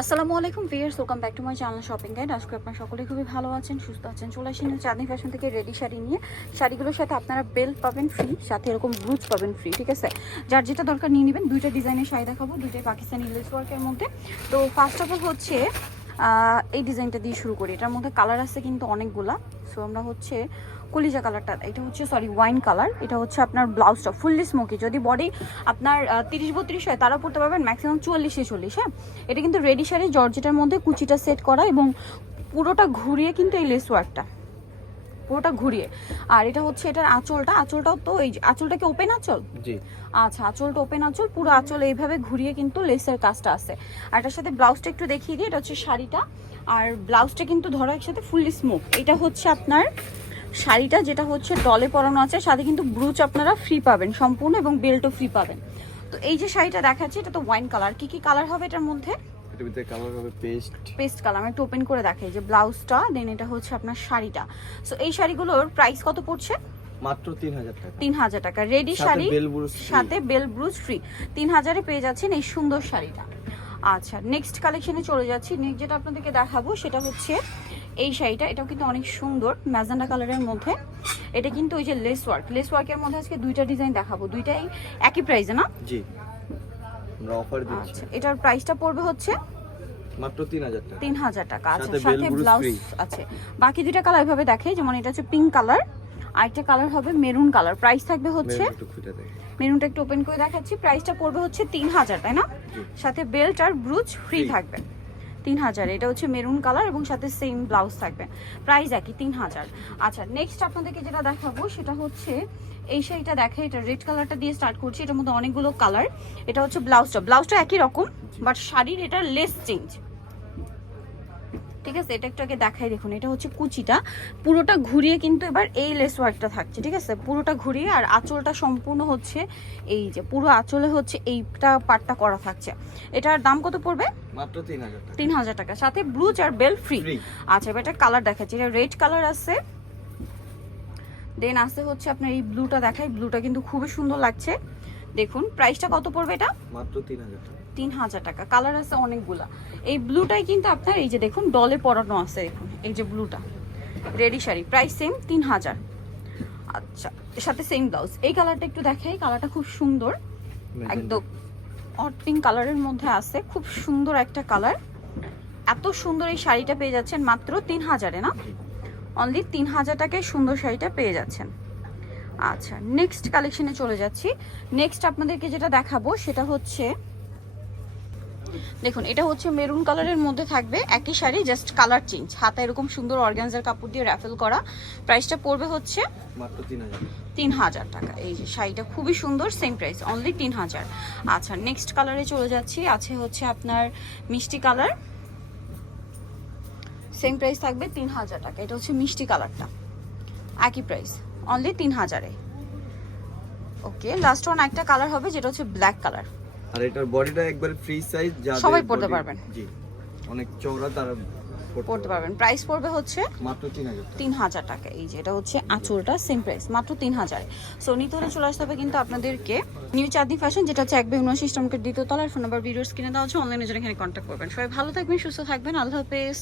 আসসালামু আলাইকুম viewers, welcome back to my channel shopping guide. আজকে আপনারা সকলে খুবই ভালো আছেন, সুস্থ আছেন। চলে আসেন চাঁদনি ফ্যাশন থেকে রেডি শাড়ি নিয়ে। শাড়িগুলোর সাথে আপনারা বেল্ট পাবেন ফ্রি, সাথে এরকম ব্লুজ পাবেন ফ্রি, ঠিক আছে? যার যেটা দরকার নিয়ে নেবেন। দুইটা ডিজাইনের শাড়ি দেখাবো, দুইটাই পাকিস্তানি লেস ওয়ার্কের মধ্যে। তো ফার্স্ট অফ অল হচ্ছে এই ডিজাইনটা দিয়ে শুরু করি। এটার মধ্যে কালার আছে কিন্তু অনেকগুলা। সো আমরা হচ্ছে কলিজা কালারটা, এটা হচ্ছে ওয়াইন কালার। এটা হচ্ছে আপনার ব্লাউজটা ফুললি স্মোকি। যদি বডি আপনার 30-32 হয় তারা পড়তে পারবেন, ম্যাক্সিমাম 40-40। হ্যাঁ, এটা কিন্তু রেডি শাড়ি জর্জেটার মধ্যে কুচিটা সেট করা এবং পুরোটা ঘুরিয়ে কিন্তু এই লেস ওয়ার্কটা পুরোটা ঘুরিয়ে। আর এটা হচ্ছে এটার আঁচলটাও তো এই আঁচলটা কি ওপেন আঁচল? জি আচ্ছা, আঁচলটা ওপেন আঁচল, পুরো আঁচল এইভাবে ঘুরিয়ে কিন্তু লেসের কাজটা আছে। আর এটার সাথে ব্লাউজটা একটু দেখিয়ে দিই। এটা হচ্ছে শাড়িটা, আর ব্লাউজটা কিন্তু ধরো একসাথে ফুললি স্মোক। এটা হচ্ছে আপনার শাড়িটা, যেটা হচ্ছে ডলে পরানো আছে, সাথে কিন্তু ব্রুচ আপনারা ফ্রি পাবেন সম্পূর্ণ এবং বেল্টও ফ্রি পাবেন। তো এই যে শাড়িটা দেখাচ্ছি, এটা তো ওয়াইন কালার। কি কি কালার হবে এটার মধ্যে? এটার ভিতরে কালার হবে পেস্ট কালার। আমি একটু ওপেন করে দেখাই যে ব্লাউজটা, দেন এটা হচ্ছে আপনার শাড়িটা। সো এই শাড়িগুলোর প্রাইস কত পড়ছে? মাত্র 3000 টাকা। 3000 টাকা রেডি শাড়ি, সাথে সাথে বেল ব্রুজ ফ্রি। 3000-এ পেয়ে যাচ্ছেন এই সুন্দর শাড়িটা। আচ্ছা, নেক্সট কালেকশনে চলে যাচ্ছি। নেক্সট যেটা আপনাদেরকে দেখাবো সেটা হচ্ছে এই শাড়িটা। এটাও কিন্তু অনেক সুন্দর ম্যাজেন্ডা কালারের মধ্যে। এটা কিন্তু ওই যে লেস ওয়ার্কের মধ্যে আজকে দুইটা ডিজাইন দেখাবো, দুইটাই একই প্রাইসে না? জি, আমরা অফার দিচ্ছি। আচ্ছা, এটার প্রাইসটা পড়বে হচ্ছে মাত্র 3000 টাকা। 3000 টাকা। আচ্ছা, সাথে সাথে বেল ব্লাউজ ব্রুজ আছে। বাকি দুইটা কালার এভাবে দেখে, যেমন এটা হচ্ছে পিঙ্ক কালার, আরেকটা কালার হবে মেরুন কালার। প্রাইস থাকবে হচ্ছে, মেরুনটা একটু ওপেন করে দেখাচ্ছি। প্রাইসটা পড়বে হচ্ছে 3000, তাই না? সাথে বেল্ট আর ব্রুচ ফ্রি থাকবে 3000। এটা হচ্ছে মেরুন কালার এবং সাথে সেম ব্লাউজ থাকবে, প্রাইস একই 3000। আচ্ছা, নেক্সট আপনাদেরকে যেটা দেখাবো সেটা হচ্ছে এই শাড়িটা দেখে। এটা রেড কালারটা দিয়ে স্টার্ট করছি। এটার মধ্যে অনেকগুলো কালার। এটা হচ্ছে ব্লাউজটা একই রকম, বাট শাড়ির এটা লেস চেঞ্জ, ঠিক আছে? এটা একটু আগে দেখাই, দেখুন এটা হচ্ছে কুচিটা পুরোটা ঘুরিয়ে কিন্তু এবার এই লেস ওয়ার্কটা থাকছে, ঠিক আছে? পুরোটা ঘুরিয়ে, আর আঁচলটা সম্পূর্ণ হচ্ছে এই যে পুরো আঁচলে হচ্ছে এইটা পার্টটা করা থাকছে। এটার দাম কত পড়বে? মাত্র 3000 টাকা। 3000 টাকা, সাথে ব্লুজ আর বেল ফ্রি। আচ্ছা, এবার এটা কালার দেখাচ্ছি। এটা রেড কালার আছে, দেন আছে হচ্ছে আপনার এই ব্লুটা দেখাই। ব্লুটা কিন্তু খুবই সুন্দর লাগছে। দেখুন প্রাইসটা কত পড়বে? এটা মাত্র 3000 টাকা। 3000 টাকা। কালার আছে অনেকগুলা। এই ব্লুটাই কিন্তু আপনার এই যে দেখুন ডলে পরানো আছে, দেখুন এই যে ব্লুটা রেডি শাড়ি, প্রাইস সেম 3000। আচ্ছা, এর সাথে সেম ব্লাউজ। এই কালারটা একটু দেখাই, কালারটা খুব সুন্দর, একদম হট পিঙ্ক কালারের মধ্যে আছে, খুব সুন্দর একটা কালার। এত সুন্দর এই শাড়িটা পেয়ে যাচ্ছেন মাত্র 3000-এ, না? অনলি 3000 টাকায় সুন্দর শাড়িটা পেয়ে যাচ্ছেন। আচ্ছা, নেক্সট কালেকশনে চলে যাচ্ছি। নেক্সট আপনাদেরকে যেটা দেখাবো সেটা হচ্ছে, দেখুন এটা হচ্ছে মেরুন কালারের মধ্যে থাকবে, একই শাড়ি, জাস্ট কালার চেঞ্জ। হাতে এরকম সুন্দর অর্গানজার কাপড় দিয়ে র্যাফেল করা। প্রাইসটা পড়বে হচ্ছে মাত্র 3000। 3000 টাকা। এই যে শাড়িটা খুবই সুন্দর, সেম প্রাইস অনলি 3000। আচ্ছা, নেক্সট কালারে চলে যাচ্ছি। আছে হচ্ছে আপনার মিষ্টি কালার, সেম প্রাইস থাকবে 3000 টাকা। এটা হচ্ছে মিষ্টি কালারটা, একই প্রাইস অনলি 3000-এ। ওকে, লাস্ট ওয়ান একটা কালার হবে যেটা হচ্ছে ব্ল্যাক কালার। আর এটার বডিটা একবারে ফ্রি সাইজ, সবাই পড়তে পারবেন। জি, অনেক চওড়া, তারা পড়তে পারবেন। প্রাইস পড়বে হচ্ছে মাত্র 3000 টাকা। 3000 টাকা। এই যে এটা হচ্ছে আঁচলটা, সেম প্রাইস মাত্র 3000। সো নিতে হলে চলে আসতে হবে কিন্তু আপনাদেরকে নিউ চাঁদনি ফ্যাশন, যেটা হচ্ছে 1/79 ইস্টার্ন মার্কেট দ্বিতীয় তলার। ফোন নাম্বার ভিডিওস কিনে দেওয়া হচ্ছে, অনলাইনে জন্য এখানে কন্ট্যাক্ট করবেন। সবাই ভালো থাকবেন, সুস্থ থাকবেন, আল্লাহ হাফেজ।